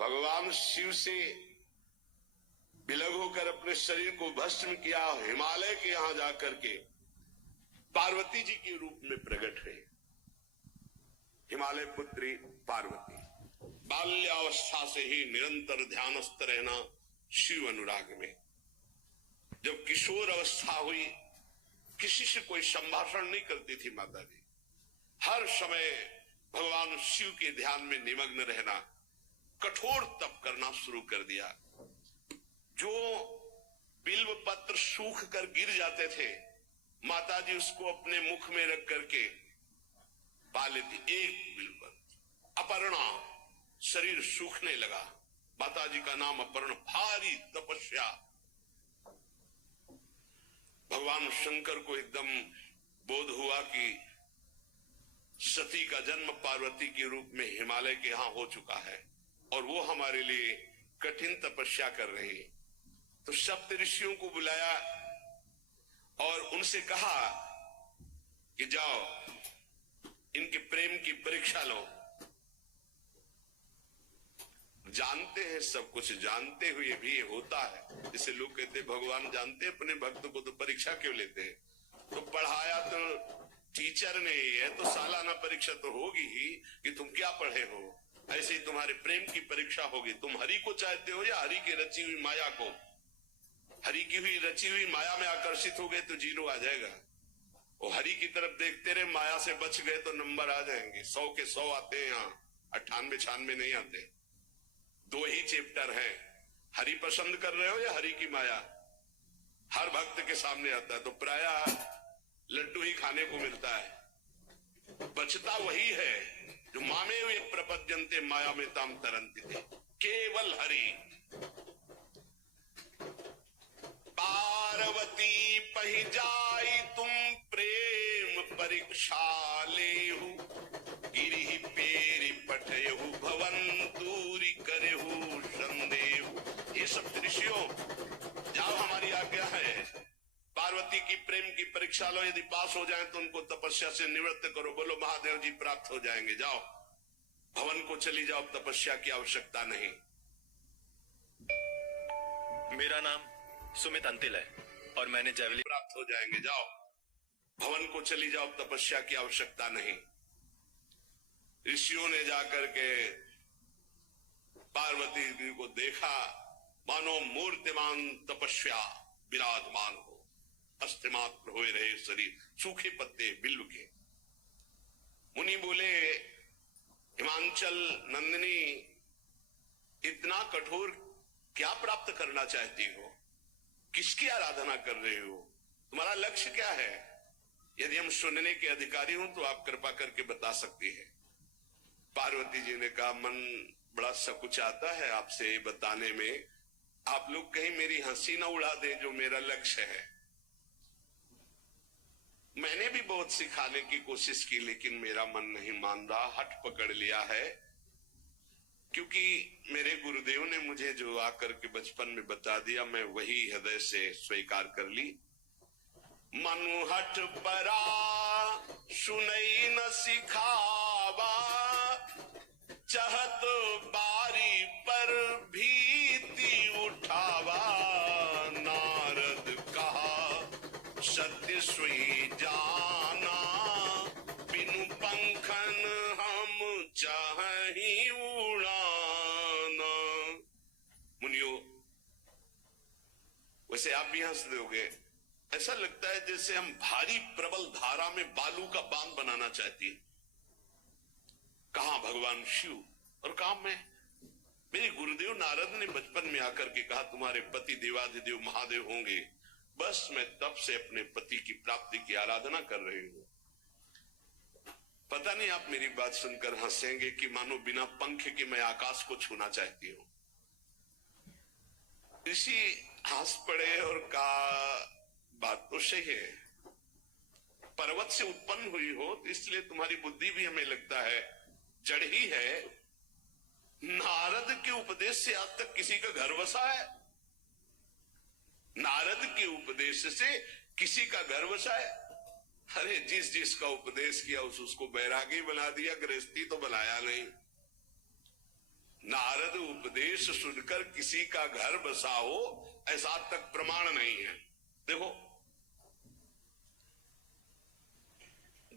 भगवान शिव से विलग होकर अपने शरीर को भस्म किया, हिमालय के यहां जाकर के पार्वती जी के रूप में प्रकट है। हिमालय पुत्री पार्वती बाल्यावस्था से ही निरंतर ध्यानस्थ रहना शिव अनुराग में। जब किशोर अवस्था हुई, किसी से कोई संभाषण नहीं करती थी माता जी, हर समय भगवान शिव के ध्यान में निमग्न रहना, कठोर तप करना शुरू कर दिया। जो बिल्व पत्र सूख कर गिर जाते थे, माता जी उसको अपने मुख में रख करके पा लेती। एक बिल्व पत्र, अपर्णा, शरीर सूखने लगा। माता जी का नाम अपर्णा। भारी तपस्या। भगवान शंकर को एकदम बोध हुआ कि सती का जन्म पार्वती के रूप में हिमालय के यहां हो चुका है और वो हमारे लिए कठिन तपस्या कर रही है। तो सप्त ऋषियों को बुलाया और उनसे कहा कि जाओ इनके प्रेम की परीक्षा लो। जानते हैं, सब कुछ जानते हुए भी ये होता है। जैसे लोग कहते भगवान जानते अपने भक्त को, तो परीक्षा क्यों लेते हैं? तो पढ़ाया तो टीचर ने है, तो सालाना परीक्षा तो होगी ही कि तुम क्या पढ़े हो। ऐसे ही तुम्हारे प्रेम की परीक्षा होगी। तुम हरि को चाहते हो या हरि की रची हुई माया को? हरि की हुई रची हुई माया में आकर्षित हो गए तो जीरो आ जाएगा। और हरि की तरफ देखते रहे, माया से बच गए तो नंबर आ जाएंगे। 100 के 100 आते हैं, यहाँ 98-96 नहीं आते। 2 ही चैप्टर हैं। हरि पसंद कर रहे हो या हरि की माया? हर भक्त के सामने आता है तो प्राय लड्डू ही खाने को मिलता है। बचता वही है जो मामे वे प्रपद्यन्ते माया में ताम तरंती थे, केवल हरि। पार्वती पही जाई तुम प्रेम परीक्षा लेहु, गिरि पेरी पठयहु भवन दूरी करेहु संदेहु। ये सब ऋषियों, जाओ हमारी आज्ञा है, पार्वती की प्रेम की परीक्षा लो। यदि पास हो जाए तो उनको तपस्या से निवृत्त करो। बोलो महादेव जी प्राप्त हो जाएंगे। जाओ भवन को चली जाओ, तपस्या की आवश्यकता नहीं। मेरा नाम सुमित अंतिल है और मैंने जैवलिन। प्राप्त हो जाएंगे। जाओ भवन को चली जाओ, तपस्या की आवश्यकता नहीं। ऋषियों ने जाकर के पार्वती जी को देखा, मानो मूर्तिमान तपस्या विराजमान हो, अस्थिमात्र हुए रहे शरीर, सूखे पत्ते बिल्व के। मुनि बोले, हिमांचल नंदिनी, इतना कठोर क्या प्राप्त करना चाहती हो? किसकी आराधना कर रहे हो? तुम्हारा लक्ष्य क्या है? यदि हम सुनने के अधिकारी हों तो आप कृपा करके बता सकती है। पार्वती जी ने कहा, मन बड़ा सकुचाता है आपसे बताने में। आप लोग कहीं मेरी हंसी ना उड़ा दे जो मेरा लक्ष्य है। मैंने भी बहुत सिखाने की कोशिश की, लेकिन मेरा मन नहीं मान रहा, हठ पकड़ लिया है। क्योंकि मेरे गुरुदेव ने मुझे जो आकर के बचपन में बता दिया, मैं वही हृदय से स्वीकार कर ली। मनु हठ परा सुनई न सिखावा, चहत बारी पर भीति उठावा। नारद कहा सत्य सोई जाना, बिनु पंखन हम चाहि उड़ाना। मुनियो, वैसे आप भी हंस दोगे। ऐसा लगता है जैसे हम भारी प्रबल धारा में बालू का बांध बनाना चाहती है। कहां भगवान शिव और कहां मैं? मेरे गुरुदेव नारद ने बचपन में आकर के कहा, तुम्हारे पति देवाधिदेव महादेव होंगे। बस मैं तब से अपने पति की प्राप्ति की आराधना कर रही हूं। पता नहीं आप मेरी बात सुनकर हंसेंगे कि मानो बिना पंख के मैं आकाश को छूना चाहती हूं। ऋषि हंस पड़े और कहा, बात तो सही है। पर्वत से उत्पन्न हुई हो तो इसलिए तुम्हारी बुद्धि भी हमें लगता है जड़ ही है। नारद के उपदेश से आज तक किसी का घर बसा है? नारद के उपदेश से किसी का घर बसा है? अरे जिस जिसका उपदेश किया उसको बैरागी बना दिया, गृहस्थी तो बनाया नहीं। नारद उपदेश सुनकर किसी का घर बसा हो, ऐसा तक प्रमाण नहीं है। देखो,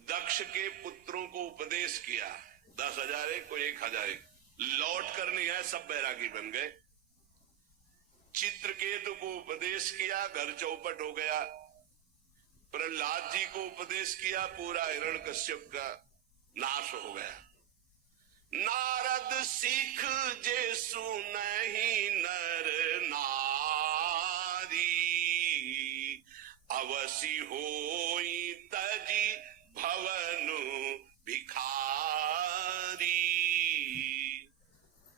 दक्ष के पुत्रों को उपदेश किया, 10,000 एक को 1,000 एक, लौट कर नहीं है, सब बैरागी बन गए। चित्रकेतु को उपदेश किया, घर चौपट हो गया। प्रहलाद जी को उपदेश किया, पूरा हिरण्यकश्यप का नाश हो गया। नारद सीख जे सुनहि नर नारी, अवसी होई तजी भवनु भिखारी।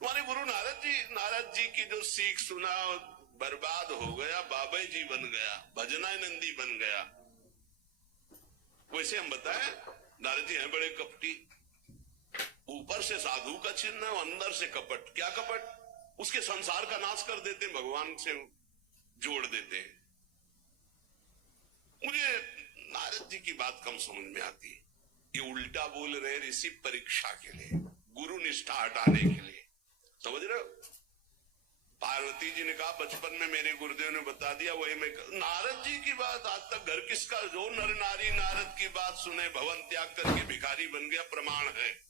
तुम्हारे गुरु नारद जी की जो सीख सुना बर्बाद हो गया, बाबा जी बन गया, भजनानंदी बन गया। वैसे हम बताएं, नारद जी हैं बड़े कपटी, ऊपर से साधु का चिन्ह है, अंदर से कपट। क्या कपट? उसके संसार का नाश कर देते, भगवान से जोड़ देते। मुझे नारद जी की बात कम समझ में आती है। ये उल्टा बोल रहे ऋषि परीक्षा के लिए, गुरु निष्ठा हटाने के लिए, समझ रहे हो? पार्वती जी ने कहा बचपन में मेरे गुरुदेव ने बता दिया, वही मैं। नारद जी की बात आज तक घर किसका? जो नर नारी नारद की बात सुने भवन त्याग करके भिखारी बन गया, प्रमाण है।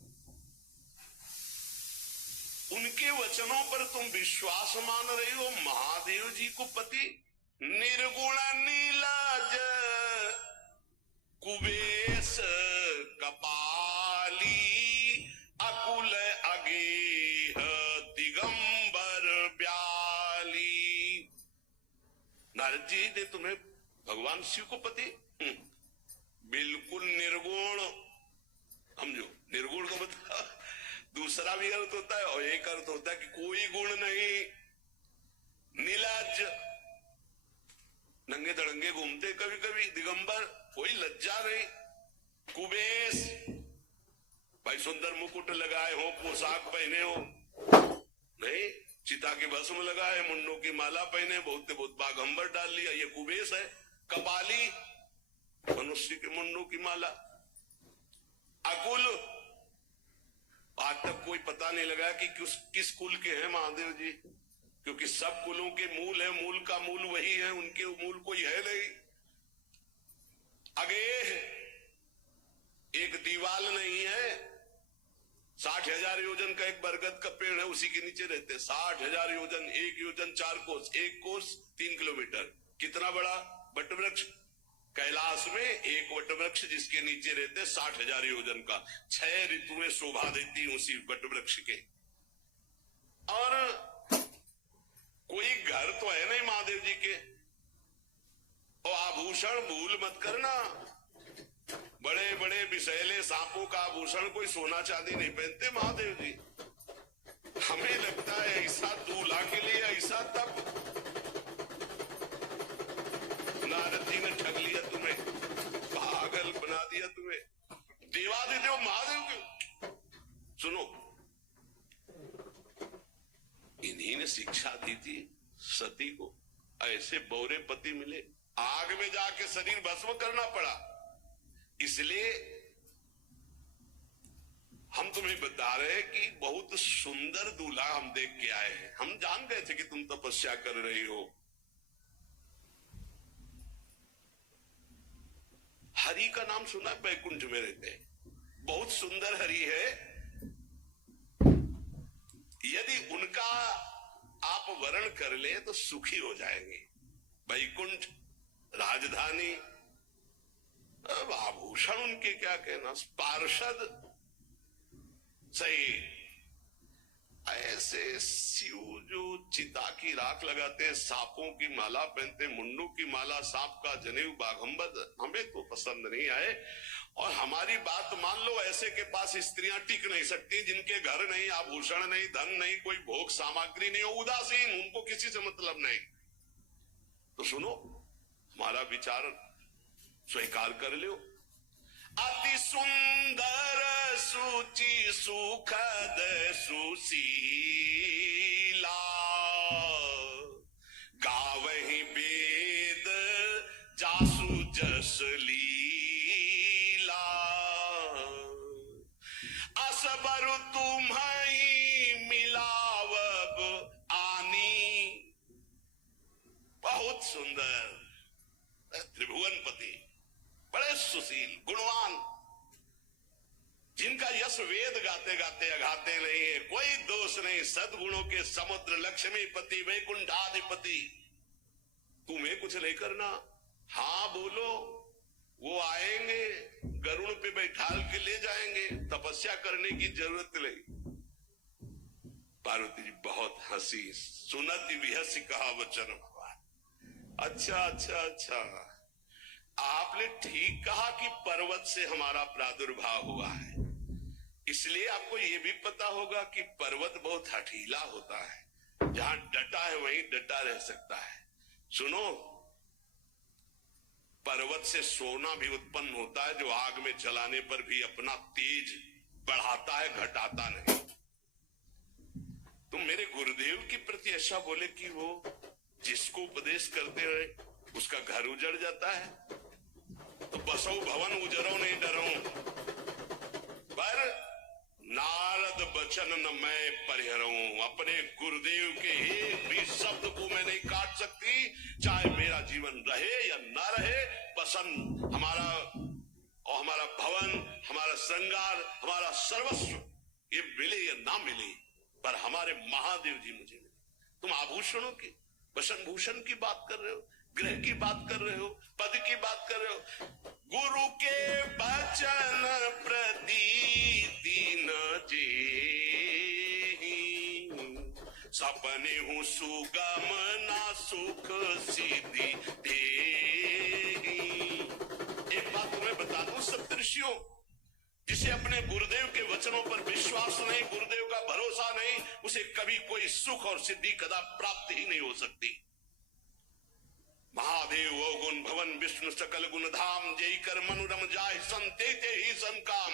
उनके वचनों पर तुम विश्वास मान रही हो। महादेव जी को पति निर्गुण नीलाज कुबेश कपाली, अकुल अगेह दिगंबर ब्याली। नारद जी ने तुम्हें भगवान शिव को पति बिल्कुल निर्गुण समझो। निर्गुण का मतलब दूसरा भी अर्थ होता है और एक अर्थ होता है कि कोई गुण नहीं। नीलाज, नंगे धड़ंगे घूमते कभी कभी। दिगंबर, कोई लज्जा नहीं। कुबेश, भाई सुंदर मुकुट लगाए हो, पोशाक पहने हो नहीं, चिता के भस्म लगाए, मुंडों की माला पहने, बहुत बाघंबर डाल लिया, ये कुबेश है। कपाली, मनुष्य के मुंडों की माला। अकुल, आज तक कोई पता नहीं लगा कि किस कुल के हैं महादेव जी, क्योंकि सब कुलों के मूल है, मूल का मूल वही है, उनके मूल कोई है नहीं। अगेह, एक दीवाल नहीं है, 60,000 योजन का एक बरगद का पेड़ है, उसी के नीचे रहते। 60,000 योजन, 1 योजन 4 कोस, 1 कोस 3 किलोमीटर। कितना बड़ा वटवृक्ष? कैलाश में एक वटवृक्ष जिसके नीचे रहते 60,000 योजन का। 6 ऋतुएं शोभा देती उसी वटवृक्ष के। और कोई घर तो है नहीं महादेव जी के। और आभूषण भूल मत करना, बड़े बड़े विषैले सांपों का आभूषण कोई सोना चांदी नहीं पहनते महादेव जी। हमें लगता है ऐसा दूल्हा के लिए ऐसा तब। नारद जी ने ठग लिया तुम्हें, पागल बना दिया तुम्हें। देवादिदेव महादेव के सुनो, इन्हीं ने शिक्षा दी थी सती को। ऐसे बौरे पति मिले, आग में जाके शरीर भस्म करना पड़ा। इसलिए हम तुम्हें बता रहे हैं कि बहुत सुंदर दूल्हा हम देख के आए हैं। हम जान गए थे कि तुम तपस्या कर रही हो। हरि का नाम सुना? बैकुंठ में रहते हैं, बहुत सुंदर हरि है। यदि उनका आप वर्ण कर ले तो सुखी हो जाएंगे। बैकुंठ राजधानी, अब आभूषण उनके क्या कहना, पार्षद सही। ऐसे शिव जो चिता की राख लगाते हैं, सांपों की माला पहनते, मुंडों की माला, सांप का जनेऊ, बाघंबर, हमें तो पसंद नहीं आए। और हमारी बात मान लो, ऐसे के पास स्त्रियां टिक नहीं सकती जिनके घर नहीं, आभूषण नहीं, धन नहीं, कोई भोग सामग्री नहीं, उदासीन, उनको किसी से मतलब नहीं। तो सुनो, हमारा विचार स्वीकार कर लो। अति सुंदर सुचि सुखद सुशीला, गावहि वेद जासु जस लीला। असबर तुम्हारी मिलावब बस वेद गाते गाते अघाते नहीं है, कोई दोष नहीं। सद्गुणों के समुद्र लक्ष्मीपति वैकुंठाधिपति, तुम्हें कुछ नहीं करना। हाँ बोलो, वो आएंगे, गरुड़ पे बैठाल के ले जाएंगे, तपस्या करने की जरूरत नहीं। पार्वती जी बहुत हंसी। सुनति विहसी कहा वचन भगवान। अच्छा अच्छा अच्छा, आपने ठीक कहा कि पर्वत से हमारा प्रादुर्भाव हुआ है, इसलिए आपको यह भी पता होगा कि पर्वत बहुत हठीला होता है, जहां डटा है वहीं डटा रह सकता है। सुनो, पर्वत से सोना भी उत्पन्न होता है, जो आग में जलाने पर भी अपना तेज बढ़ाता है, घटाता नहीं। तुम मेरे गुरुदेव के प्रति ऐसा बोले कि वो जिसको उपदेश करते हैं उसका घर उजड़ जाता है, तो बसो भवन उजरो नहीं डरो। पर नारद बचन न मैं परिहरऊं, अपने गुरुदेव के एक भी शब्द को मैं नहीं काट सकती, चाहे मेरा जीवन रहे या ना रहे। पसंद हमारा और हमारा भवन, हमारा श्रृंगार, हमारा सर्वस्व ये मिले या ना मिले, पर हमारे महादेव जी मुझे मिले। तुम आभूषणों की, वसन भूषण की बात कर रहे हो, ग्रह की बात कर रहे हो, पद की बात कर रहे हो। गुरु के वचन प्रति दीन जेहि, सपने हूँ सुगम ना सुख सिद्धि देहि। एक बात तुम्हें बता दूं सप्तऋषियों, जिसे अपने गुरुदेव के वचनों पर विश्वास नहीं, गुरुदेव का भरोसा नहीं, उसे कभी कोई सुख और सिद्धि कदा प्राप्त ही नहीं हो सकती। महादेव वो गुण भवन विष्णु सकल गुण धाम, जय कर मनुरम जाय संते ही संकाम।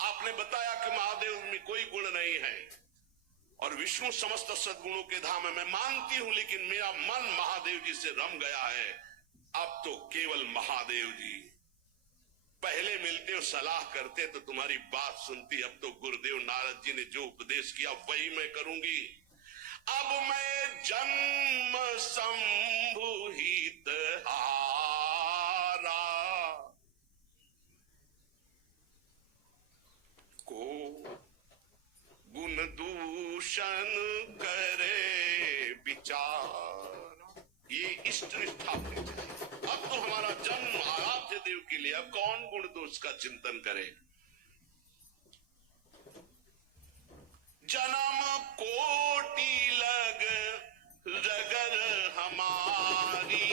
आपने बताया कि महादेव में कोई गुण नहीं है और विष्णु समस्त सद्गुणों के धाम है, मैं मानती हूं, लेकिन मेरा मन महादेव जी से रम गया है। अब तो केवल महादेव जी, पहले मिलते हो सलाह करते तो तुम्हारी बात सुनती, अब तो गुरुदेव नारद जी ने जो उपदेश किया वही मैं करूंगी। अब मैं जन्म संभुहित हारा को गुण दूषण करे विचार, ये इष्ट निष्ठा होनी चाहिए। अब तो हमारा जन्म आराध्य देव के लिए, अब कौन गुण दोष का चिंतन करे। जन्म कोटि लग रगर हमारी,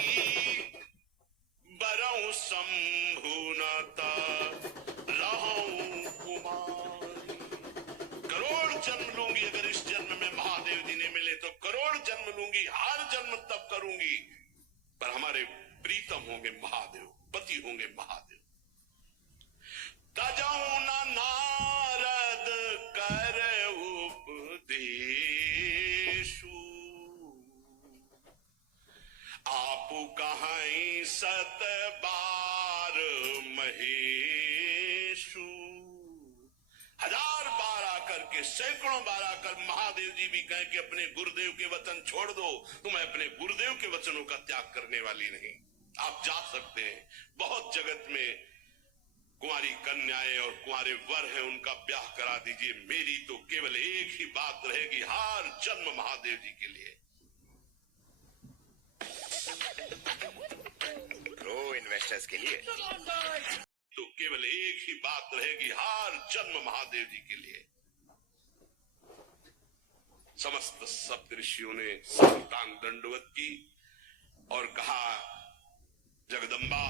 बरऊ शंभुनता रहूं कुमारी। करोड़ जन्म लूंगी, अगर इस जन्म में महादेव जी ने मिले तो करोड़ जन्म लूंगी, हर जन्म तब करूंगी, पर हमारे प्रीतम होंगे महादेव, पति होंगे महादेव। तजऊ न नारद कर आपु कहाई सत बार महेशु। हजार बार आकर के, सैकड़ों बार आकर महादेव जी भी कहें कि अपने गुरुदेव के वचन छोड़ दो, तो मैं अपने गुरुदेव के वचनों का त्याग करने वाली नहीं। आप जा सकते हैं, बहुत जगत में कुंवारी कन्याएं और कुंवारे वर हैं, उनका ब्याह करा दीजिए। मेरी तो केवल एक ही बात रहेगी, हर जन्म महादेव जी के लिए। ग्रो इन्वेस्टर्स के लिए तो केवल एक ही बात रहेगी, हर जन्म महादेव जी के लिए। समस्त सप्तऋषियों ने साष्टांग दंडवत की और कहा, जगदम्बा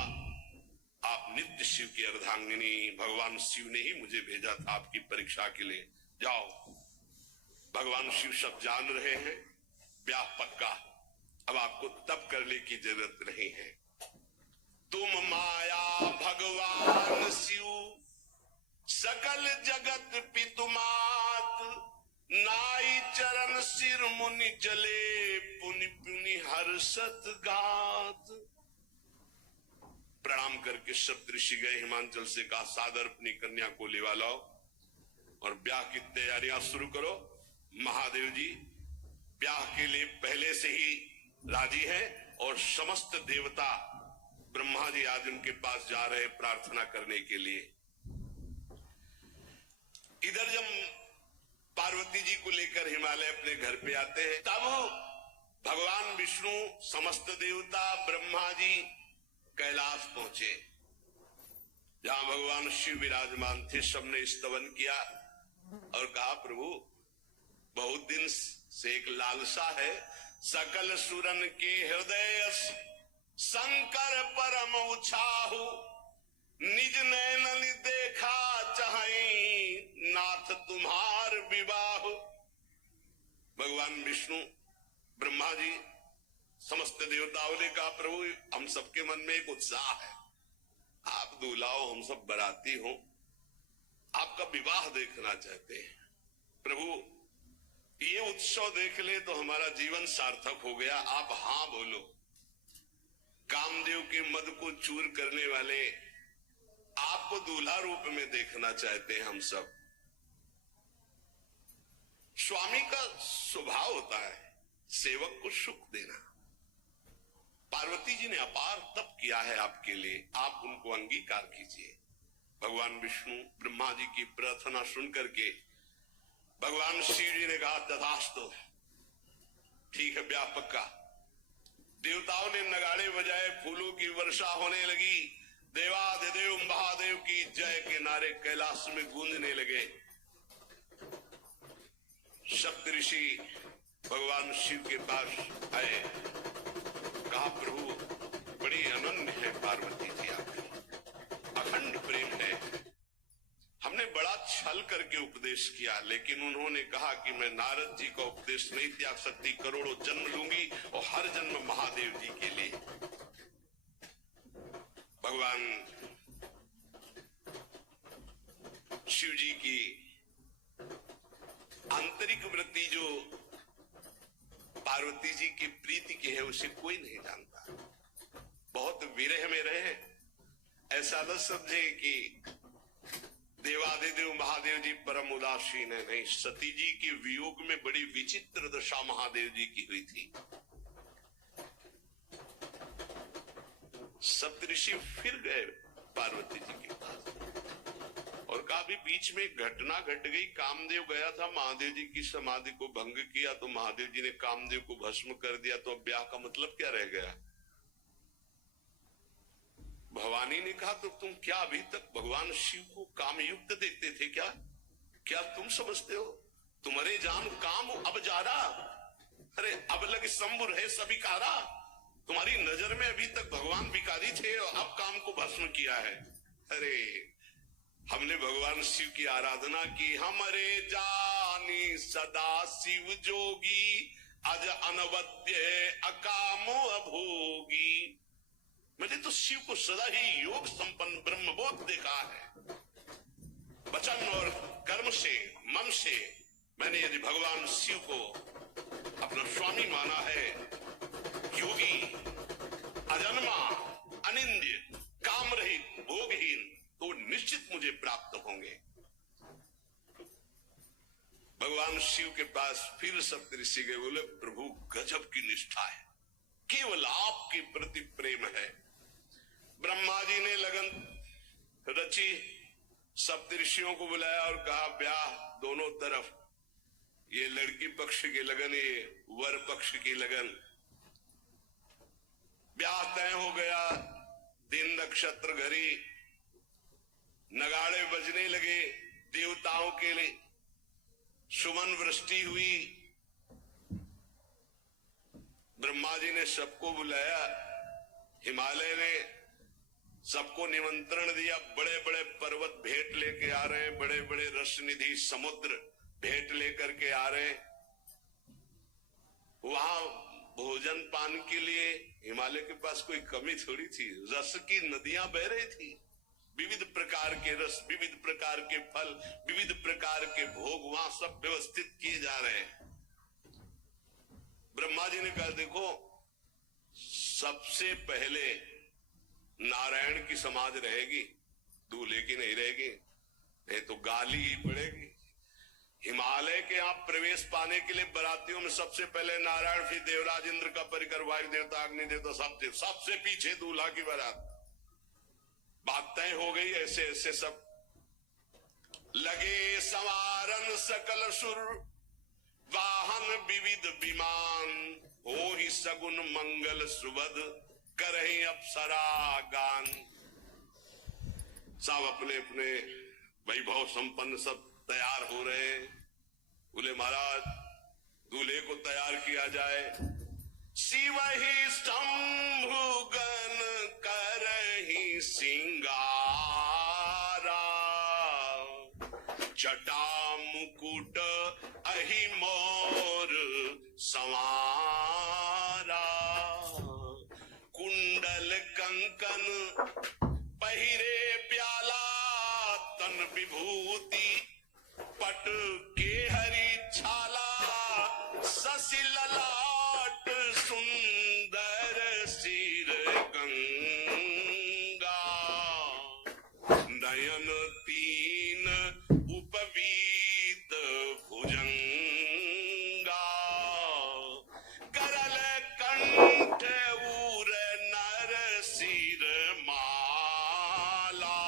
आप नित्य शिव की अर्धांगिनी, भगवान शिव ने ही मुझे भेजा था आपकी परीक्षा के लिए। जाओ, भगवान शिव सब जान रहे हैं, ब्याह पक्का, अब आपको तप करने की जरूरत नहीं है। तुम माया भगवान शिव, सकल जगत पितुमात, नाई चरण सिर मुनि जले, पुनि पुनि हर्षत गात। प्रणाम करके सप्तऋषि गए, हिमांचल से कहा, सादर अपनी कन्या को लेवा लाओ और ब्याह की तैयारियां शुरू करो। महादेव जी ब्याह के लिए पहले से ही राजी है और समस्त देवता ब्रह्मा जी आज उनके पास जा रहे प्रार्थना करने के लिए। इधर जब पार्वती जी को लेकर हिमालय अपने घर पे आते हैं, तब भगवान विष्णु, समस्त देवता, ब्रह्मा जी कैलाश पहुंचे, जहां भगवान शिव विराजमान थे। सबने स्तवन किया और कहा, प्रभु बहुत दिन से एक लालसा है, सकल सुरन के हृदय शंकर परम उछाहु, निज नैनन देखा चाहे नाथ तुम्हार विवाह। भगवान विष्णु, ब्रह्मा जी, समस्त देवताओं ने कहा, प्रभु हम सबके मन में एक उत्साह है, आप दूल्हा हो, हम सब बराती हो, आपका विवाह देखना चाहते हैं। प्रभु ये उत्सव देख ले तो हमारा जीवन सार्थक हो गया, आप हां बोलो। कामदेव के मद को चूर करने वाले आपको दूल्हा रूप में देखना चाहते हैं हम सब। स्वामी का स्वभाव होता है सेवक को सुख देना। पार्वती जी ने अपार तप किया है आपके लिए, आप उनको अंगीकार कीजिए। भगवान विष्णु, ब्रह्मा जी की प्रार्थना सुन करके भगवान शिव जी ने कहा, तथास्तु, ठीक है, ब्याह पक्का। देवताओं ने नगाड़े बजाए, फूलों की वर्षा होने लगी, देवाधिदेव महादेव की जय के नारे कैलाश में गूंजने लगे। सप्तऋषि भगवान शिव के पास आए, कहा, प्रभु बड़ी अनन्य है पार्वती जी, आपकी अखंड प्रेम है, हमने बड़ा छल करके उपदेश किया, लेकिन उन्होंने कहा कि मैं नारद जी का उपदेश नहीं त्याग सकती, करोड़ों जन्म लूंगी और हर जन्म महादेव जी के लिए। भगवान शिव जी की आंतरिक वृत्ति जो पार्वती जी की प्रीति की है उसे कोई नहीं जानता। बहुत विरह में रहे, ऐसा न समझे कि देवादिदेव महादेव जी परम उदासीन है, नहीं। सती जी के वियोग में बड़ी विचित्र दशा महादेव जी की हुई थी। सप्तऋषि फिर गए पार्वती जी के पास और कहा, भी बीच में घटना घट गई, कामदेव गया था महादेव जी की समाधि को भंग किया, तो महादेव जी ने कामदेव को भस्म कर दिया, तो अब ब्याह का मतलब क्या रह गया। भवानी ने कहा, तो तुम क्या अभी तक भगवान शिव को काम युक्त देखते थे क्या? क्या तुम समझते हो तुम्हारे जान काम अब जा रहा? अरे अब लग शंभु रहे सभी कारा, तुम्हारी नजर में अभी तक भगवान भिखारी थे और अब काम को भस्म किया है। अरे हमने भगवान शिव की आराधना की, हमारे जानी सदा शिव जोगी, अज अनवद्य अकामो अभोगी। मैंने तो शिव को सदा ही योग संपन्न ब्रह्मबोध देखा है। वचन और कर्म से, मन से मैंने यदि भगवान शिव को अपना स्वामी माना है, योगी, अजन्मा, अनिंद्य, काम रहित, भोगहीन, तो निश्चित मुझे प्राप्त होंगे। भगवान शिव के पास फिर सप्तऋषि गए, बोले, प्रभु गजब की निष्ठा है, केवल आपके प्रति प्रेम है। ब्रह्मा जी ने लगन रची, सप्तऋषियों को बुलाया और कहा, ब्याह दोनों तरफ, ये लड़की पक्ष की लगन, ये वर पक्ष की लगन। ब्याह तय हो गया, दिन नक्षत्र घड़ी, नगाड़े बजने लगे, देवताओं के लिए सुमन वृष्टि हुई। ब्रह्मा जी ने सबको बुलाया, हिमालय ने सबको निमंत्रण दिया, बड़े बड़े पर्वत भेंट लेके आ रहे हैं, बड़े बड़े रसनिधि समुद्र भेंट लेकर के आ रहे हैं। वहां भोजन पान के लिए हिमालय के पास कोई कमी थोड़ी थी, रस की नदियां बह रही थी, विविध प्रकार के रस, विविध प्रकार के फल, विविध प्रकार के भोग वहां सब व्यवस्थित किए जा रहे हैं। ब्रह्मा जी ने कहा, देखो सबसे पहले नारायण की समाज रहेगी, दूल्हे की नहीं रहेगी, नहीं तो गाली ही पड़ेगी। हिमालय के आप प्रवेश पाने के लिए बरातियों में सबसे पहले नारायण, फिर देवराज इंद्र का परिकर, वायु देवता, अग्नि देवता, सबसे पीछे दूल्हा की बारात। बात तय हो गई, ऐसे ऐसे सब लगे संवारन सकल सुर, वाहन विविध विमान, हो ही सगुन मंगल सुबद, करहि अप्सरा गान। सब अपने अपने वैभव संपन्न सब तैयार हो रहे हैं। बोले महाराज दूल्हे को तैयार किया जाए। शिव ही शंभु गण करहि सिंगारा, जटा मुकुट अहि मोर संवारा, कुंडल कंकन पहिरे प्याला, तन विभूति पट के हरि छाला, शशि ललाट सुंदर सिर गंगा, नयन तीन उपवीत भुजंगा, करल कंठ उर नर सिर माला,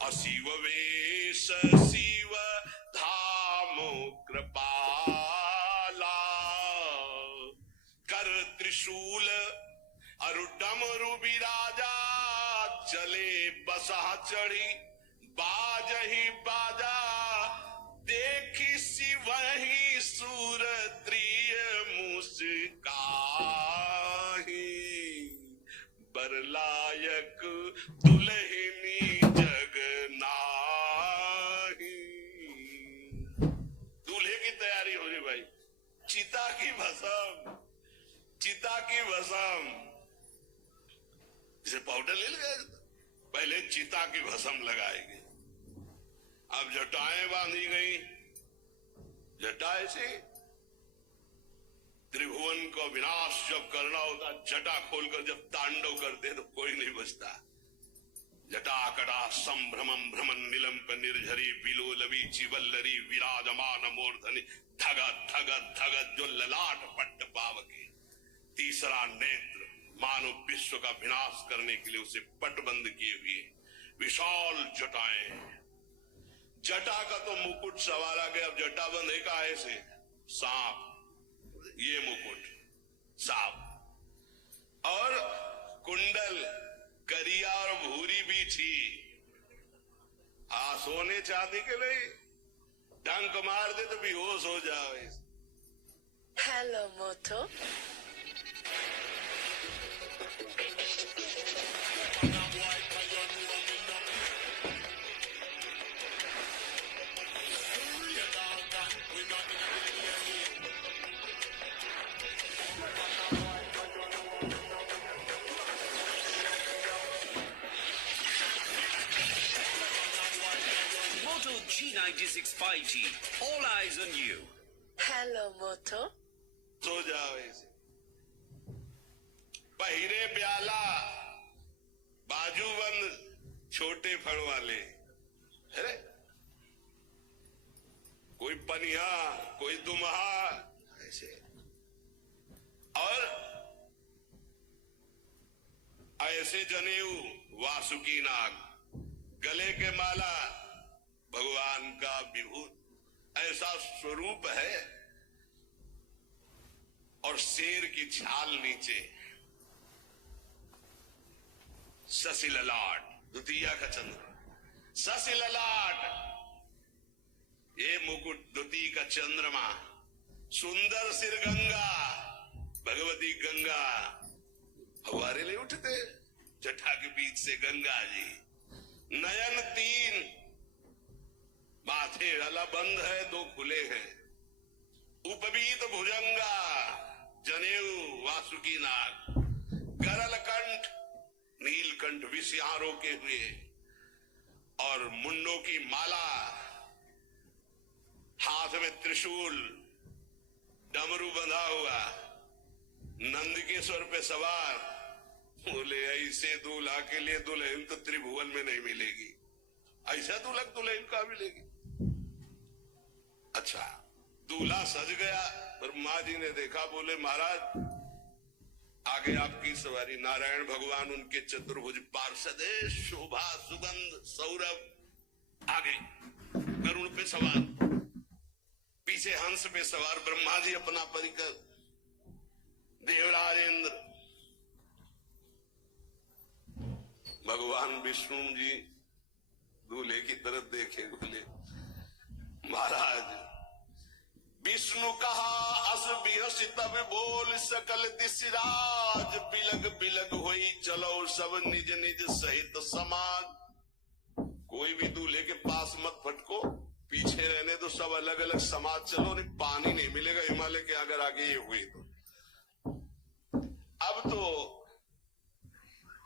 अशिव वेश शिव धाम कृपाला, कर त्रिशूल अरु डमरु विराजा, चले बसहा चढ़ी बाजहि बाजा, देखी शिवहि सूर त्रिय मुस्काहि, बरलायक दुल्हनी जग नाही। दूल्हे की तैयारी हो रही भाई, चिता की भस्म, चिता की भस्म, इसे पाउडर ले गए, पहले चिता की भस्म लगाएंगे। अब जटाएं बांधी गई, जटाएं से त्रिभुवन को विनाश जब करना होता, जटा खोलकर जब तांडव करते तो कोई नहीं बचता। जटा कटा संभ्रमम भ्रमण निलंप निर्झरी, बिलोलवी चिवल्लरी विराजमान मूर्धनि, धगत धगत धगत जो ललाट पट्ट पावके। तीसरा नेत्र मानो विश्व का विनाश करने के लिए उसे पटबंद किए हुए विशाल जटाएं। जटा का तो मुकुट सवारा गया, अब जटा बंद है का ऐसे सांप, ये मुकुट सांप, और कुंडल करिया और भूरी भी थी। सोने चांदी के नहीं, डंक मार दे तो बेहोश हो जाओ। Hello Moto. Moto G96 5G. All eyes on you. Hello Moto. सो जाओ ऐसे। पहिरे प्याला, बाजूबंद छोटे फण वाले, अरे कोई पनिया कोई दुमहा ऐसे, और ऐसे जनेऊ वासुकी नाग, गले के माला भगवान का विभूत, ऐसा स्वरूप है, और शेर की छाल नीचे, शशि ललाट, द्वितीया का चंद्र, शशि ललाट, ये मुकुट द्वितीय का चंद्रमा, सुंदर सिर गंगा, भगवती गंगा, फव्वारे ले उठते जटा के बीच से गंगा जी, नयन तीन, माथे अला बंद है दो खुले हैं, उपवीत भुजंगा, जनेऊ वासुकी नाग, गरल कंठ, नीलकंठ विष यहां रोके हुए, और मुंडों की माला, हाथ में त्रिशूल, डमरू बंधा हुआ, नंद के स्वर पे सवार। बोले ऐसे दूल्हा के लिए दुल्हन तो त्रिभुवन में नहीं मिलेगी, ऐसा दुल्हन दुल्हन का मिलेगी। अच्छा, दूल्हा सज गया, पर माँ जी ने देखा, बोले महाराज आगे आपकी सवारी। नारायण भगवान उनके चतुर्भुज पार्षद है, शोभा सुगंध सौरभ आगे गरुड़ पे सवार, पीछे हंस पे सवार ब्रह्मा जी अपना परिकर, देवराज इंद्र, भगवान विष्णु जी दूल्हे की तरफ देखे, बोले महाराज विष्णु कहा अस बिहस तब बोल सकल दिशराज, बिलग बिलग होई चलो सब निज निज सहित समाज। कोई भी दूल्हे के पास मत फटको, पीछे रहने तो सब अलग अलग समाज चलो, नहीं पानी नहीं मिलेगा हिमालय के अगर आगे ये हुई तो। अब तो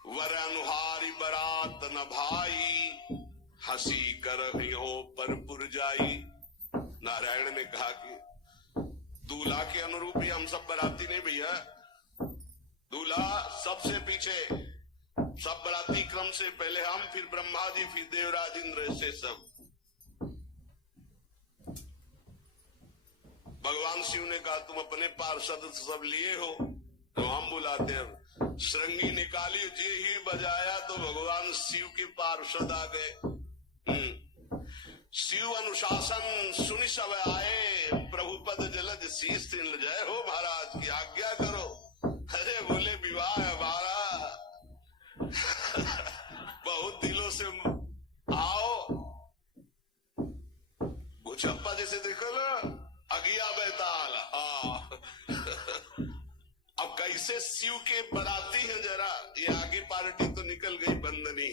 वर अनुहारी बरात न भाई, हंसी कर हो पर पुरजाई। नारायण ने कहा कि दूल्हा के अनुरूप ही हम सब बराती नहीं भैया, दूल्हा सबसे पीछे, सब बराती क्रम से पहले हम, फिर ब्रह्मा जी, फिर देवराज इंद्र, ऐसे सब। भगवान शिव ने कहा तुम अपने पार्षद सब लिए हो तो हम बुलाते हैं। श्रृंगी निकाली, जे ही बजाया तो भगवान शिव के पार्षद आ गए। शिव अनुशासन सुनि सब आए, प्रभु पद जलद शीस तिन जय हो महाराज की आज्ञा करो। अरे बोले विवाह है हमारा, बहुत दिलों से आओ। गुचप्पा जैसे देखो ना, अगिया बैताल। अब कैसे शिव के बराती है, जरा ये आगे पार्टी तो निकल गई बंदनी।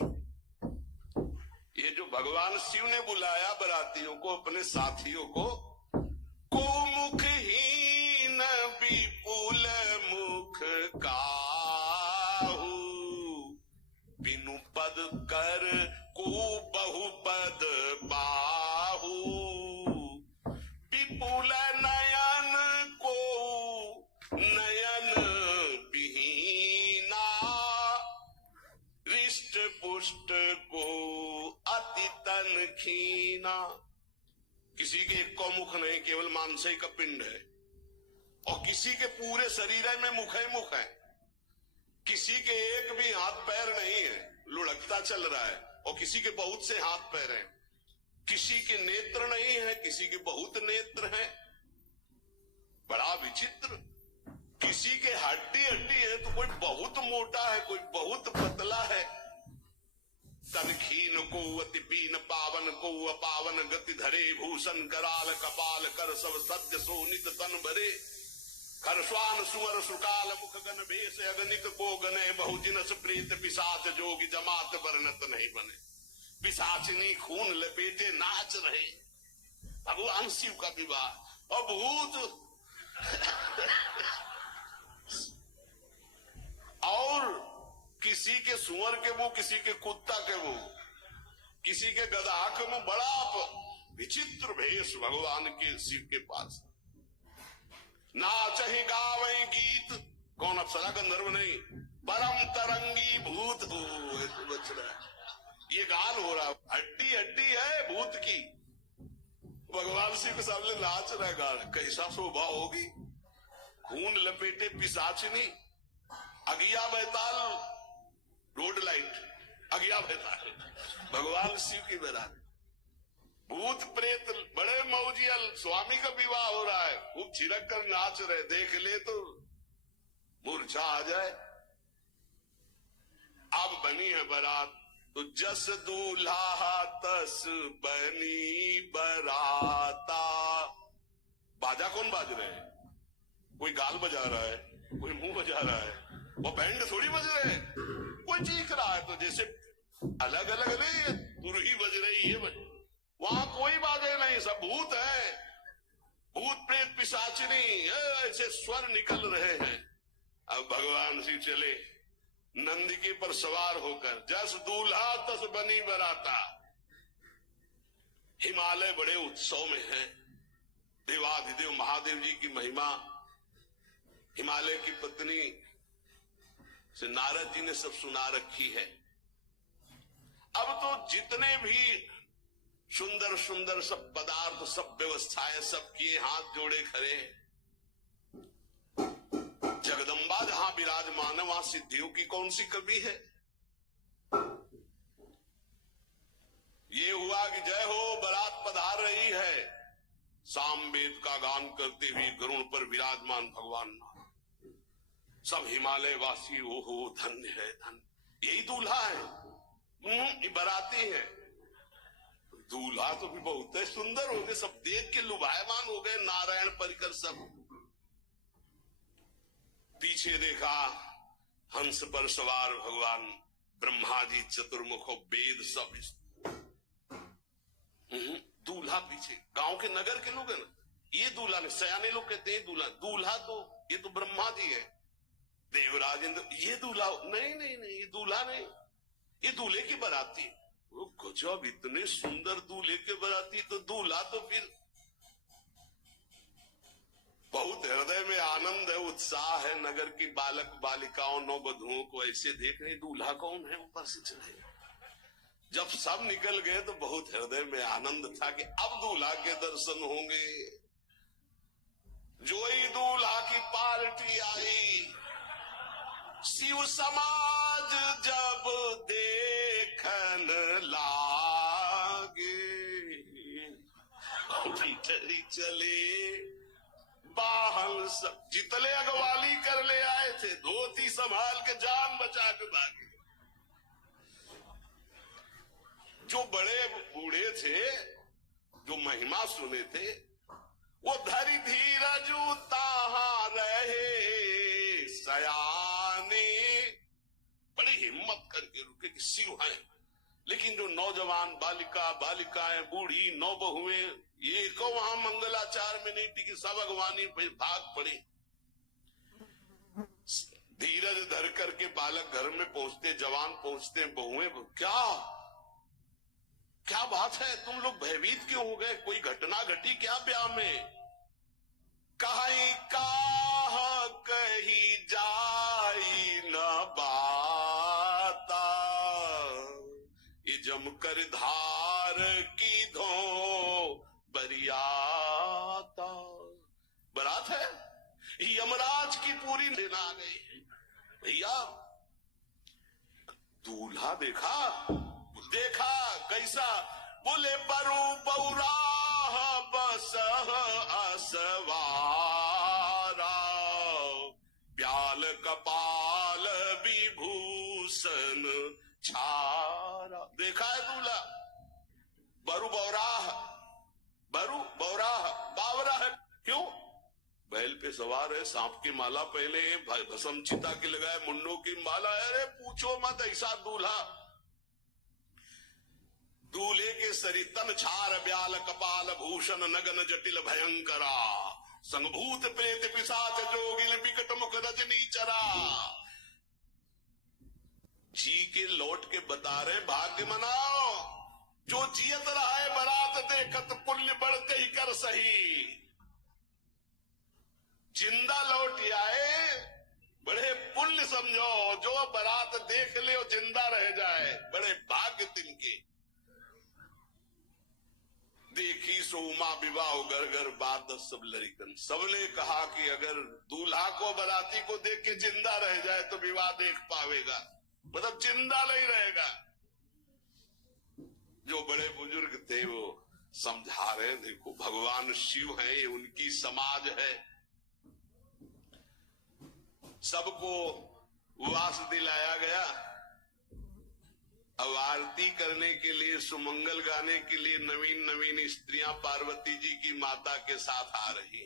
ये जो भगवान शिव ने बुलाया बरातियों को, अपने साथियों को मुखहीन विपुल मुख काहू, बिनु पद कर को बहुपद बाहू, विपुल नयन को नयन विहीना, रिष्ट पुष्ट को अति तन खीना। किसी के एक को मुख नहीं, केवल मांस का पिंड है, और किसी के पूरे शरीर में मुख है। किसी के एक भी हाथ पैर नहीं है, लुढ़कता चल रहा है, और किसी के बहुत से हाथ पैर हैं। किसी के नेत्र नहीं है, किसी के बहुत नेत्र हैं। बड़ा विचित्र। किसी के हड्डी है तो कोई बहुत मोटा है, कोई बहुत पतला है। तनखीन को अति पीन, पावन को अपावन, गति धरे भूषण कराल, कपाल कर सब सत्य सोनित तन भरे। खरस्वान सुवर सुकाल, मुख गन भेष अगनिक को गने, बहुजिनस प्रेत पिशाच जोगी, जमात वर्णत नहीं बने। पिशाचिनी खून लपेटे नाच रहे, भगवान शिव का विवाह। और भूत और किसी के सुअर के मुंह, किसी के कुत्ता के मुंह, किसी के गधा के मुंह। बड़ा विचित्र भेष भगवान के शिव के पास। नाचहि गावै गीत, कौन अप्सरा गंधर्व नहीं, परम तरंगी भूत हो। बच रहा है, ये गान हो रहा, हड्डी है भूत की। भगवान शिव के सामने नाच रहा है, गान। कैसा शोभा होगी। खून लपेटे पिशाचिनी, अगिया बैताल, रोड लाइट, अगिया बैताल, भगवान शिव की बरात। भूत प्रेत बड़े मौजियल, स्वामी का विवाह हो रहा है, खूब छिड़क कर नाच रहे, देख ले तो मूर्छा आ जाए। अब बनी है बारात, तो जस दूल्हा तस बनी बराता। बाजा कौन बाज रहे हैं? कोई गाल बजा रहा है, कोई मुंह बजा रहा है, वो बैंड थोड़ी बज रहे हैं। कोई चीख रहा है तो जैसे अलग अलग नहीं, तुरही बज रही है, वहां कोई बाजे नहीं, सब भूत है। भूत प्रेत पिशाचिनी ऐसे स्वर निकल रहे हैं। अब भगवान शिव चले नंदिके पर सवार होकर, जस दूल्हा तस बनी बराता। हिमालय बड़े उत्सव में है। देवाधिदेव महादेव जी की महिमा हिमालय की पत्नी से नारद जी ने सब सुना रखी है। अब तो जितने भी सुंदर सुंदर सब पदार्थ, सब व्यवस्थाएं, सब किए, हाथ जोड़े खड़े। जगदम्बा जहां विराजमान है, वहां सिद्धियों की कौन सी कमी है। ये हुआ कि जय हो बारात पधार रही है, सामवेद का गान करते हुए गरुड़ पर विराजमान भगवान नारायण। सब हिमालय वासी ओहो धन्य है धन्य, यही दूल्हा है। ये बाराती है। दूल्हा तो भी बहुत है, सुंदर हो गए, सब देख के लुभायमान हो गए, नारायण परिकर सब। पीछे देखा हंस पर सवार भगवान ब्रह्मा जी चतुर्मुख, वेद सब। दूल्हा पीछे, गांव के नगर के लोग है ना, ये दूल्हा नहीं, सयाने लोग कहते हैं दूल्हा। दूल्हा तो ये तो ब्रह्मा जी है, देवराज इंद्र। ये दूल्हा नहीं नहीं नहीं, ये दूल्हा नहीं, ये दूल्हे की बाराती। वो गजब, इतने सुंदर दूल्हे के बाराती, तो दूल्हा तो फिर बहुत हृदय में आनंद है, उत्साह है। नगर की बालक बालिकाओं नववधुओं को ऐसे देख रहे, दूल्हा कौन है ऊपर से चढ़े। जब सब निकल गए तो बहुत हृदय में आनंद था कि अब दूल्हा के दर्शन होंगे। जो ही दूल्हा की पार्टी आई, शिव समाज जब देखन लागे, भीतरी चले बाहन सब। जितने अगवाली कर ले आए थे, धोती संभाल के जान बचा के भागे। जो बड़े बूढ़े थे, जो महिमा सुने थे, वो धरी धीरज ताहा रहे सयाने, बड़ी हिम्मत करके रुके कि शिव है। लेकिन जो नौजवान बालिकाएं, बूढ़ी नौबहुएं, ये को वहां मंगलाचार में नहीं टिकी, सब अगवानी पे भाग पड़ी। धीरज धर करके बालक घर में पहुंचते, जवान पहुंचते, बहुएं क्या बात है, तुम लोग भयभीत क्यों हो गए? कोई घटना घटी क्या ब्याह में? कहीं काह कही जाई न बाता, ये जमकर धार की धो बरियाता। बारात है, यमराज की पूरी दिन आ गई। भैया दूल्हा देखा कैसा, बोले बरू बौराह बस असवारा, ब्याल कपाल विभूषण छारा। देखा है दूल्हा, बरू बौराह बावरा है। क्यों? बैल पे सवार है, सांप की माला पहले, भस्म चिता की लगाए, मुंडों की माला। अरे पूछो मत, ऐसा दूल्हा। दूल्हे के शरीर तन छार ब्याल कपाल भूषण नगन जटिल भयंकरा, संभूत प्रेत पिशाच जोगिल विकट मुख रजनी चरा। जी के लौट के बता रहे, भाग्य मनाओ, जो जियत रहा है बारात देखत, पुण्य बढ़ते ही कर सही। जिंदा लौट आए, बड़े पुण्य समझो। जो बारात देख ले और जिंदा रह जाए, बड़े भाग्य तिनके। देखी सोमा विवाह घर घर बात सब लड़कन। सबने कहा कि अगर दूल्हा को बाराती को देख के जिंदा रह जाए तो विवाह देख पावेगा, मतलब जिंदा नहीं रहेगा। जो बड़े बुजुर्ग थे वो समझा रहे, देखो भगवान शिव है, ये उनकी समाज है। सबको वास दिलाया गया। अब आरती करने के लिए, सुमंगल गाने के लिए नवीन स्त्रियां पार्वती जी की माता के साथ आ रही।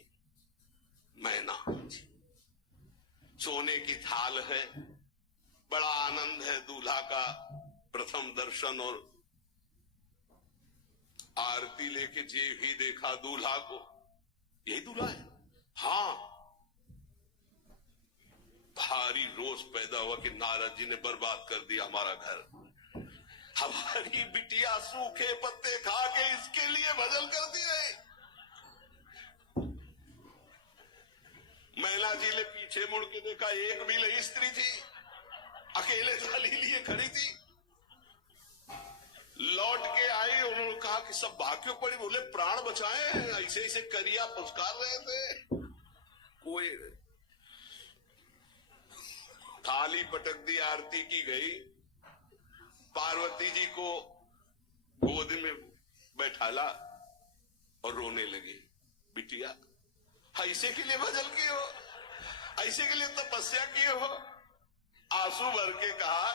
मैना सोने की थाल है, बड़ा आनंद है। दूल्हा का प्रथम दर्शन और आरती लेके जे ही देखा दूल्हा को, यही दूल्हा है। हाँ, भारी रोष पैदा हुआ कि नारद जी ने बर्बाद कर दिया हमारा घर। हमारी बिटिया सूखे पत्ते खा के इसके लिए भजन करती रही। मैना जी ने पीछे मुड़ के देखा, एक भी नहीं स्त्री थी, अकेले थाली लिए खड़ी थी। लौट के आई, उन्होंने कहा कि सब भाग क्यों पड़ी? बोले प्राण बचाए, ऐसे ऐसे करिया पुचकार रहे थे। कोई थाली पटक दी, आरती की गई। पार्वती जी को गोद में बैठाला और रोने लगे। बिटिया, ऐसे के लिए भजन किए हो, ऐसे के लिए तपस्या किए हो? आंसू भर के कहा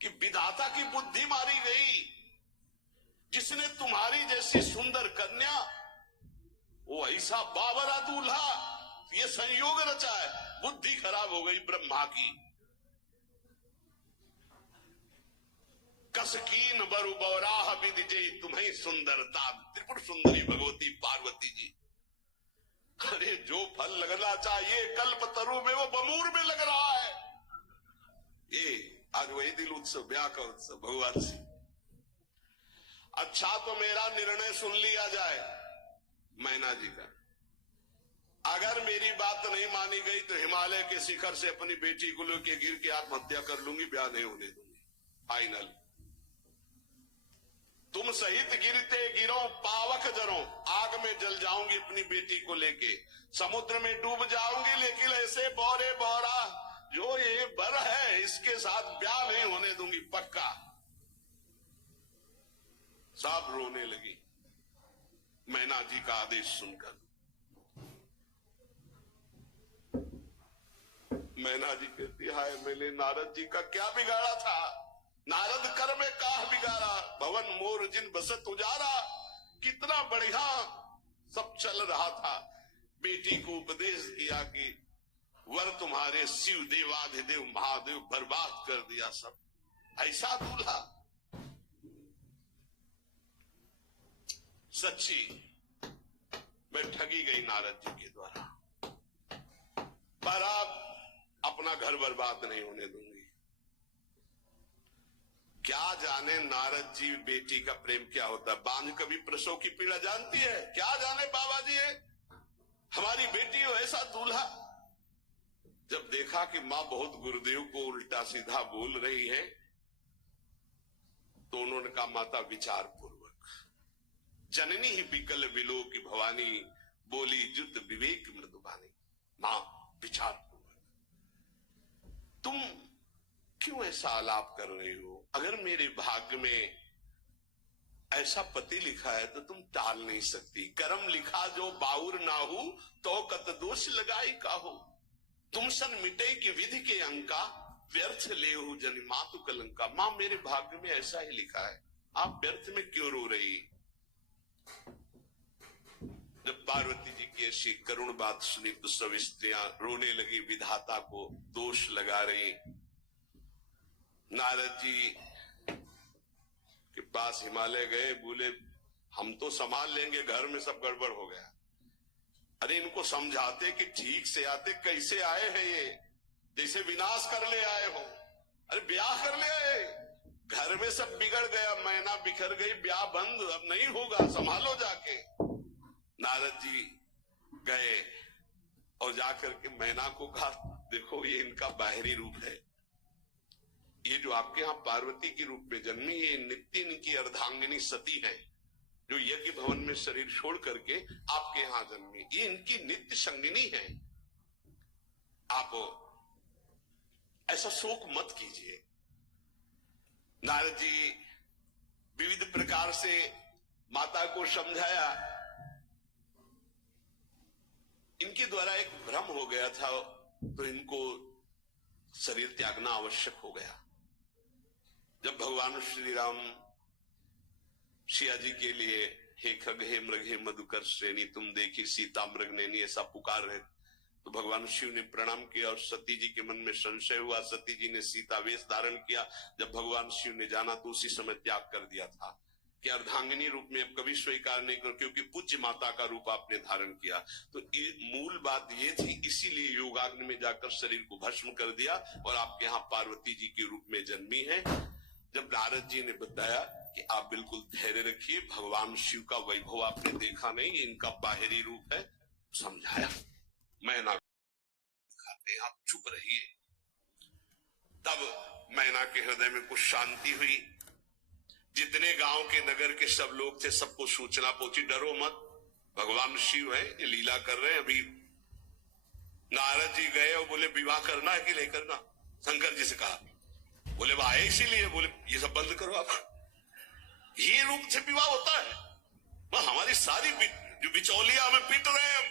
कि विधाता की बुद्धि मारी गई। जिसने तुम्हारी जैसी सुंदर कन्या, वो ऐसा बाबरा दूल्हा, ये संयोग रचा है। बुद्धि खराब हो गई ब्रह्मा की। कसकीन बरु बौराह विदिजे तुम्हें सुंदरता। त्रिपुर सुंदरी भगवती पार्वती जी। अरे जो फल लगना चाहिए कल्प तरु में, वो बमूर में लग रहा है। ये आज वही दिल उत्सव, ब्याह का उत्सव भगवान से। अच्छा तो मेरा निर्णय सुन लिया जाए मैना जी का। अगर मेरी बात नहीं मानी गई तो हिमालय के शिखर से अपनी बेटी को लेके गिर के आत्महत्या कर लूंगी, ब्याह नहीं होने दूंगी। फाइनल। तुम सहित गिरते गिरो पावक जरो, आग में जल जाऊंगी अपनी बेटी को लेके, समुद्र में डूब जाऊंगी, लेकिन ऐसे बौरे बौरा जो ये बर है इसके साथ ब्याह नहीं होने दूंगी, पक्का। सब रोने लगी मैना जी का आदेश सुनकर। मैना जी कहती, हाय मैंने नारद जी का क्या बिगाड़ा था? नारद कर में काह बिगाड़ा, भवन मोर जिन बसत उजारा। कितना बढ़िया सब चल रहा था। बेटी को उपदेश किया कि वर तुम्हारे शिव देवाधिदेव महादेव बर्बाद कर दिया सब। ऐसा दूल्हा। सच्ची मैं ठगी गई नारद जी के द्वारा, पर अब अपना घर बर्बाद नहीं होने दूंगी। क्या जाने नारद जी बेटी का प्रेम क्या होता है। बांझ कभी प्रसव की पीड़ा जानती है? क्या जाने बाबा जी है हमारी बेटी हो ऐसा दूल्हा। जब देखा कि मां बहुत गुरुदेव को उल्टा सीधा बोल रही है, तो उन्होंने कहा, माता विचार पूर्वक। जननी ही बिकल विलो की भवानी, बोली जुत विवेक मृदुबानी। मां विचार पूर्वक। तुम क्यों ऐसा आलाप कर रहे हो? अगर मेरे भाग्य में ऐसा पति लिखा है तो तुम टाल नहीं सकती। कर्म लिखा जो बाउर ना हो, तो कत दोष लगाई काहो। तुम सन मिटे की विधि के अंका, व्यर्थ ले हो जनि मातु कलंका। मां मेरे भाग्य में ऐसा ही लिखा है, आप व्यर्थ में क्यों रो रही? जब पार्वती जी की ऐसी करुण बात सुनी तो सब स्त्रियां रोने लगी, विधाता को दोष लगा रही। नारद जी के पास हिमालय गए, बोले हम तो संभाल लेंगे, घर में सब गड़बड़ हो गया। अरे इनको समझाते कि ठीक से आते, कैसे आए हैं ये, जैसे विनाश कर ले आए हो। अरे ब्याह कर ले आए, घर में सब बिगड़ गया, मैना बिखर गई, ब्याह बंद, अब नहीं होगा, संभालो जाके। नारद जी गए और जाकर के मैना को कहा, देखो ये इनका बाहरी रूप है, ये जो आपके यहाँ पार्वती के रूप में जन्मी, ये नित्य इनकी अर्धांगिनी सती है, जो यज्ञ भवन में शरीर छोड़ करके आपके यहाँ जन्मी। ये इनकी नित्य संगिनी है। आप ऐसा शोक मत कीजिए। नारद जी विविध प्रकार से माता को समझाया। इनके द्वारा एक भ्रम हो गया था, तो इनको शरीर त्यागना आवश्यक हो गया। जब भगवान श्री राम सिया जी के लिए हे खग हे मृग हे मधुकर श्रेणी तुम देखी सीता मृग नैनी ऐसा पुकार रहे, तो भगवान शिव ने प्रणाम किया और सती जी के मन में संशय हुआ। सती जी ने सीता वेश धारण किया। जब भगवान शिव ने जाना तो उसी समय त्याग कर दिया था कि अर्धांगिनी रूप में अब कभी स्वीकार नहीं कर, क्योंकि पूज्य माता का रूप आपने धारण किया। तो मूल बात ये थी, इसीलिए योगाग्नि में जाकर शरीर को भस्म कर दिया और आपके यहाँ पार्वती जी के रूप में जन्मी है। जब नारद जी ने बताया कि आप बिल्कुल धैर्य रखिए, भगवान शिव का वैभव आपने देखा नहीं, इनका बाहरी रूप है, समझाया। मैना खाते आप चुप रहिए। तब मैना के हृदय में कुछ शांति हुई। जितने गांव के नगर के सब लोग थे सबको सूचना पहुंची, डरो मत, भगवान शिव है, ये लीला कर रहे हैं। अभी नारद जी गए और बोले विवाह करना है कि नहीं करना, शंकर जी से कहा। बोले वो आए इसीलिए, बोले ये सब बंद करो आप, ये रूप से विवाह होता है? हमारी सारी जो बिचौलिया हमें पीट रहे हैं,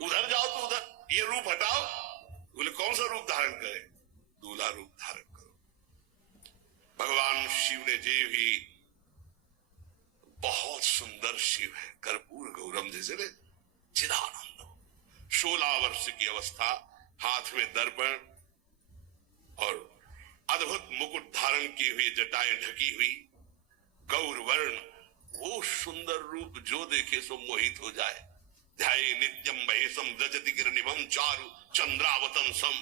उधर जाओ तो उधर, ये रूप हटाओ। बोले कौन सा रूप धारण करे? दूल्हा रूप धारण करो। भगवान शिव ने जे भी, बहुत सुंदर शिव है, कर्पूर गौरम जैसे ने चिदानंद, 16 वर्ष की अवस्था, हाथ में दर्पण और अद्भुत मुकुट धारण किए हुए, जटाएं ढकी हुई, गौर वर्ण, वो सुंदर रूप जो देखे सो मोहित हो जाए। ध्याये नित्यम महेशम रजति किरणिमं चारु चंद्रावतंसम।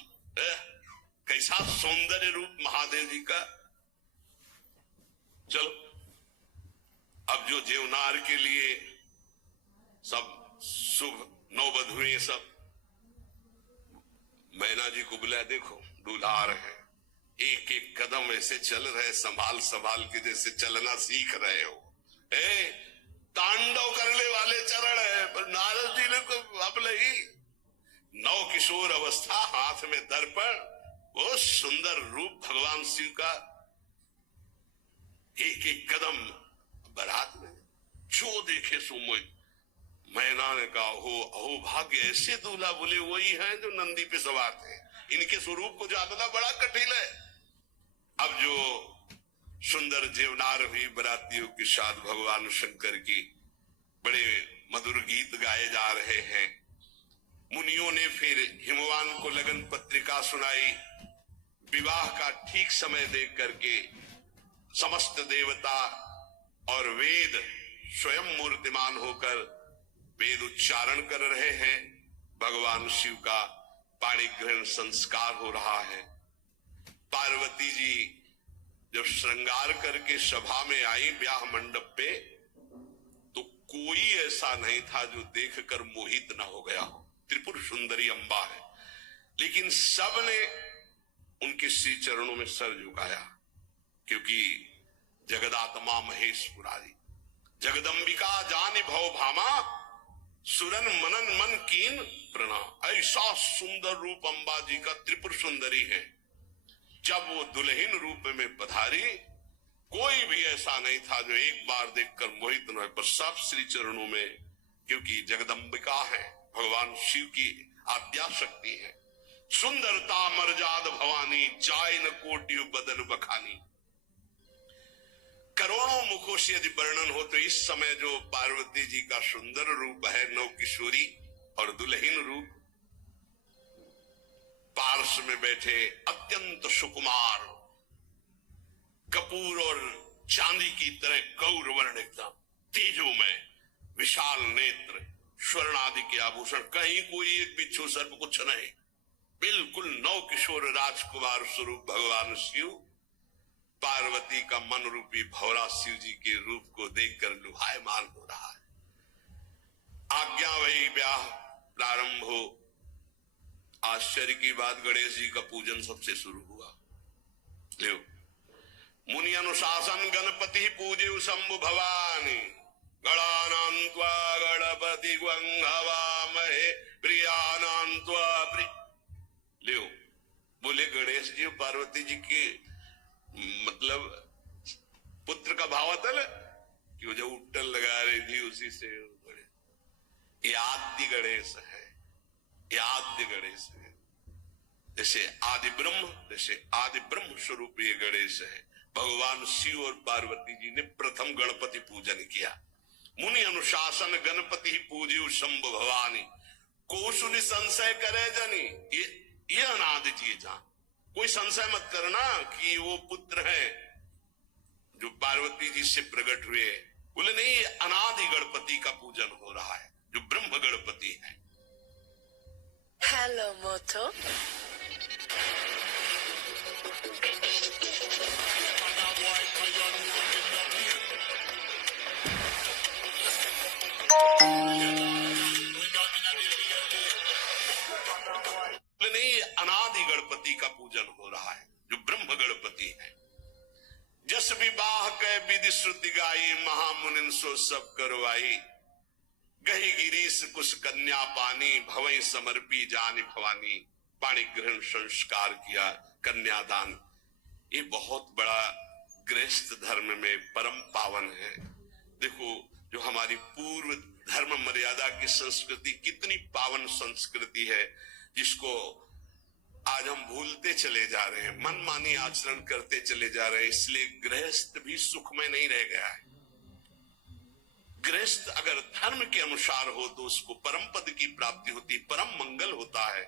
कैसा सौंदर्य रूप महादेव जी का। चलो अब जो जेवनार के लिए सब शुभ नौवधुएं सब मैना जी को बुलाया, देखो दूल्हा आ रहे हैं, एक एक कदम ऐसे चल रहे, संभाल संभाल के जैसे चलना सीख रहे हो। तांडव करने वाले चरण है, पर नारद जी ने को अपने ही नौ किशोर अवस्था, हाथ में दर्पण, वो सुंदर रूप भगवान शिव का, एक एक कदम बारात में जो देखे सो मोह। मैना ने कहा हो अहो भाग्य, ऐसे दूल्हा बोले वही हैं जो नंदी पे सवार थे, इनके स्वरूप को जानना बड़ा कठिन है। अब जो सुंदर जेवनार हुई बरातियों के साथ भगवान शंकर की बड़े मधुर गीत गाए जा रहे हैं। मुनियों ने फिर हिमवान को लगन पत्रिका सुनाई। विवाह का ठीक समय देख करके समस्त देवता और वेद स्वयं मूर्तिमान होकर वेद उच्चारण कर रहे हैं। भगवान शिव का पाणी ग्रहण संस्कार हो रहा है। पार्वती जी जब श्रृंगार करके सभा में आई ब्याह मंडप पे, तो कोई ऐसा नहीं था जो देखकर मोहित ना हो गया हो। त्रिपुर सुंदरी अम्बा है, लेकिन सबने उनके श्री चरणों में सर झुकाया, क्योंकि जगदात्मा महेश पुरारी, जगदम्बिका जानि भव भामा, सुरन मनन मन कीन प्रणाम। ऐसा सुंदर रूप अम्बा जी का त्रिपुर सुंदरी है। जब वो दुल्हन रूप में पधारी, कोई भी ऐसा नहीं था जो एक बार देखकर मोहित न हो, पर सब श्री चरणों में, क्योंकि जगदम्बिका है, भगवान शिव की आद्या शक्ति है। सुंदरता मर्याद भवानी, जाय न कोटि बदन बखानी। करोड़ों मुखों से यदि वर्णन हो तो इस समय जो पार्वती जी का सुंदर रूप है, नौ किशोरी और दुल्हन रूप, पार्श्व में बैठे अत्यंत सुकुमार, कपूर और चांदी की तरह गौर वर्ण, एकदम तेजोमय, विशाल नेत्र, स्वर्ण आदि के आभूषण, कहीं कोई एक बिच्छू सर्प कुछ नहीं, बिल्कुल नौ किशोर राजकुमार स्वरूप भगवान शिव। पार्वती का मन रूपी भौरा शिव जी के रूप को देखकर लुभायमान हो रहा है। आज्ञा वही, ब्याह प्रारंभ हो। आश्चर्य की बात, गणेश जी का पूजन सबसे शुरू हुआ। ले मुनि अनुशासन गणपति पूजे शंभु भवानी, गणानान्त्वा गणपति गंगवामहे प्रियानान्त्वा ले। बोले गणेश जी पार्वती जी के मतलब पुत्र का भावातल कि वो जो उट्टल लगा रही थी उसी से ये आदि गणेश है, ये आद्य गणेश है। जैसे आदि ब्रह्म, जैसे आदि ब्रह्म स्वरूप ये गणेश है। भगवान शिव और पार्वती जी ने प्रथम गणपति पूजन किया। मुनि अनुशासन गणपति पूज्य शंभु भवानी, कोशुनि संशय करे जनी, ये अनादि चीज। कोई संशय मत करना कि वो पुत्र है जो पार्वती जी से प्रकट हुए। बोले नहीं, ये अनादि गणपति का पूजन हो रहा है, जो ब्रह्म गणपति है। हेलो मोटो। नहीं, अनादि गणपति का पूजन हो रहा है, जो ब्रह्म गणपति है। जस विवाह कै विधि श्रुति गाई, महामुनिन सो सब करवाई। गही गिरीश कुश कन्या पानी, भवई समर्पी जानी भवानी। पाणी ग्रहण संस्कार किया, कन्यादान। ये बहुत बड़ा गृहस्थ धर्म में परम पावन है। देखो, जो हमारी पूर्व धर्म मर्यादा की संस्कृति कितनी पावन संस्कृति है, जिसको आज हम भूलते चले जा रहे हैं, मनमानी आचरण करते चले जा रहे हैं। इसलिए गृहस्थ भी सुखमय नहीं रह गया है। गृहस्थ अगर धर्म के अनुसार हो तो उसको परम पद की प्राप्ति होती, परम मंगल होता है।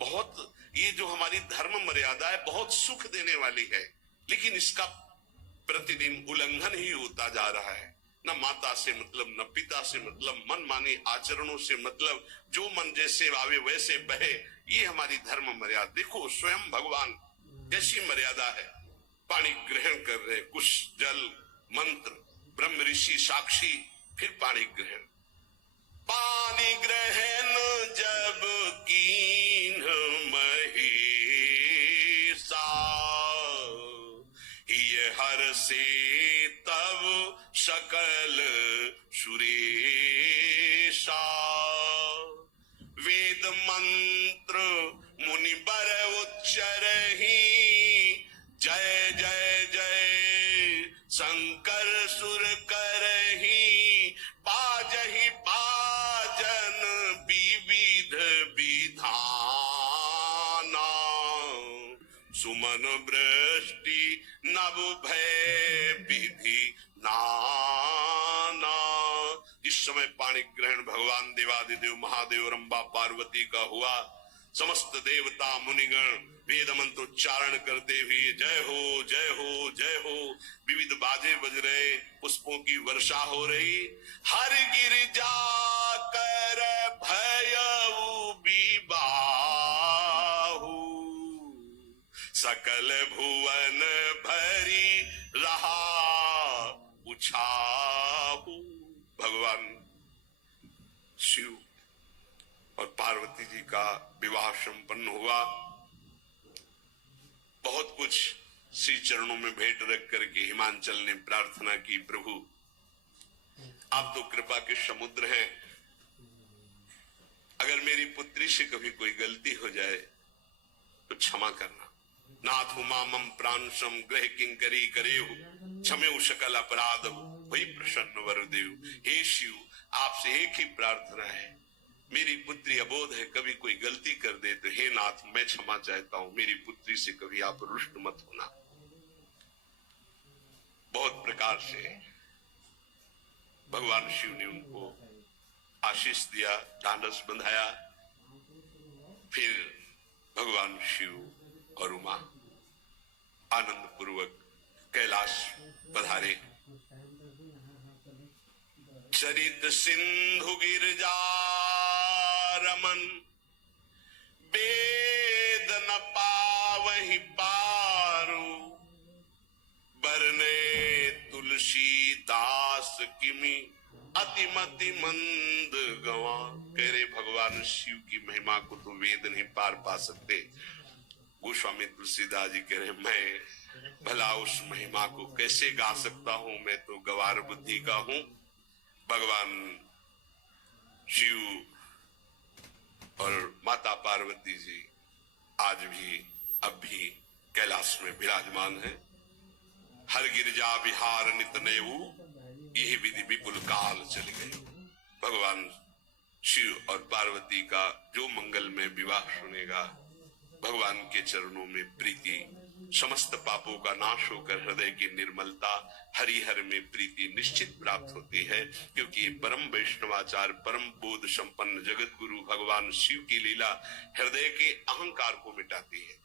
बहुत ये जो हमारी धर्म मर्यादा है बहुत सुख देने वाली है, लेकिन इसका प्रतिदिन उल्लंघन ही होता जा रहा है। न माता से मतलब, न पिता से मतलब, मनमानी आचरणों से मतलब, जो मन जैसे आवे वैसे बहे, ये हमारी धर्म मर्यादा। देखो स्वयं भगवान कैसी मर्यादा है, पानी ग्रहण कर रहे, कुछ जल मंत्र, ब्रह्म ऋषि साक्षी, फिर पानी ग्रहण। पानी ग्रहण जब कीन महेशा, ये हर से तब सकल सुरेशा। वेद मंत्र मुनि बर उच्चरहि, जय जय जय शंकर सुर करहि। पाजहि पाजन विविध विधाना, सुमन वृष्टि नभ भय विधि नाना। इस समय पाणी ग्रहण भगवान देवादिदेव महादेव रंबा पार्वती का हुआ। समस्त देवता मुनिगण वेद मंत्र उच्चारण करते हुए जय हो जय हो जय हो, विविध बाजे बज रहे, पुष्पों की वर्षा हो रही। हर गिरजा कर भयउ विबाहु, सकल भुवन भरी रहा उछाहु। भगवान शिव और पार्वती जी का विवाह संपन्न हुआ। बहुत कुछ श्री चरणों में भेंट रख करके हिमांचल ने प्रार्थना की, प्रभु आप तो कृपा के समुद्र हैं, अगर मेरी पुत्री से कभी कोई गलती हो जाए तो क्षमा करना। नाथ मामम प्रांशम ग्रह किंकरी करेहु, क्षमेउ सकल अपराध वही प्रसन्न वरदेव। हे शिव, आपसे एक ही प्रार्थना है, मेरी पुत्री अबोध है, कभी कोई गलती कर दे तो हे नाथ मैं क्षमा चाहता हूं, मेरी पुत्री से कभी आप रुष्ट मत होना। बहुत प्रकार से भगवान शिव ने उनको आशीष दिया, ढांढस बंधाया। फिर भगवान शिव और उमा आनंद पूर्वक कैलाश पधारे। चरित सिंधु गिरजा रमन, वेद न पावहि पारो, बरने तुलसी दास किमि अतिमति मंद गवा। कह रहे भगवान शिव की महिमा को तो वेद नहीं पार पा सकते। गोस्वामी तुलसीदास जी कह रहे मैं भला उस महिमा को कैसे गा सकता हूं, मैं तो गवार बुद्धि का हूं। भगवान शिव और माता पार्वती जी आज भी अब भी कैलाश में विराजमान है। हर गिरजा विहार नित नेऊ, यही विधि विपुल काल चल गए। भगवान शिव और पार्वती का जो मंगल में विवाह सुनेगा, भगवान के चरणों में प्रीति, समस्त पापों का नाश होकर हृदय की निर्मलता, हरिहर में प्रीति निश्चित प्राप्त होती है। क्योंकि परम वैष्णवाचार, परम बोध संपन्न जगत गुरु भगवान शिव की लीला हृदय के अहंकार को मिटाती है।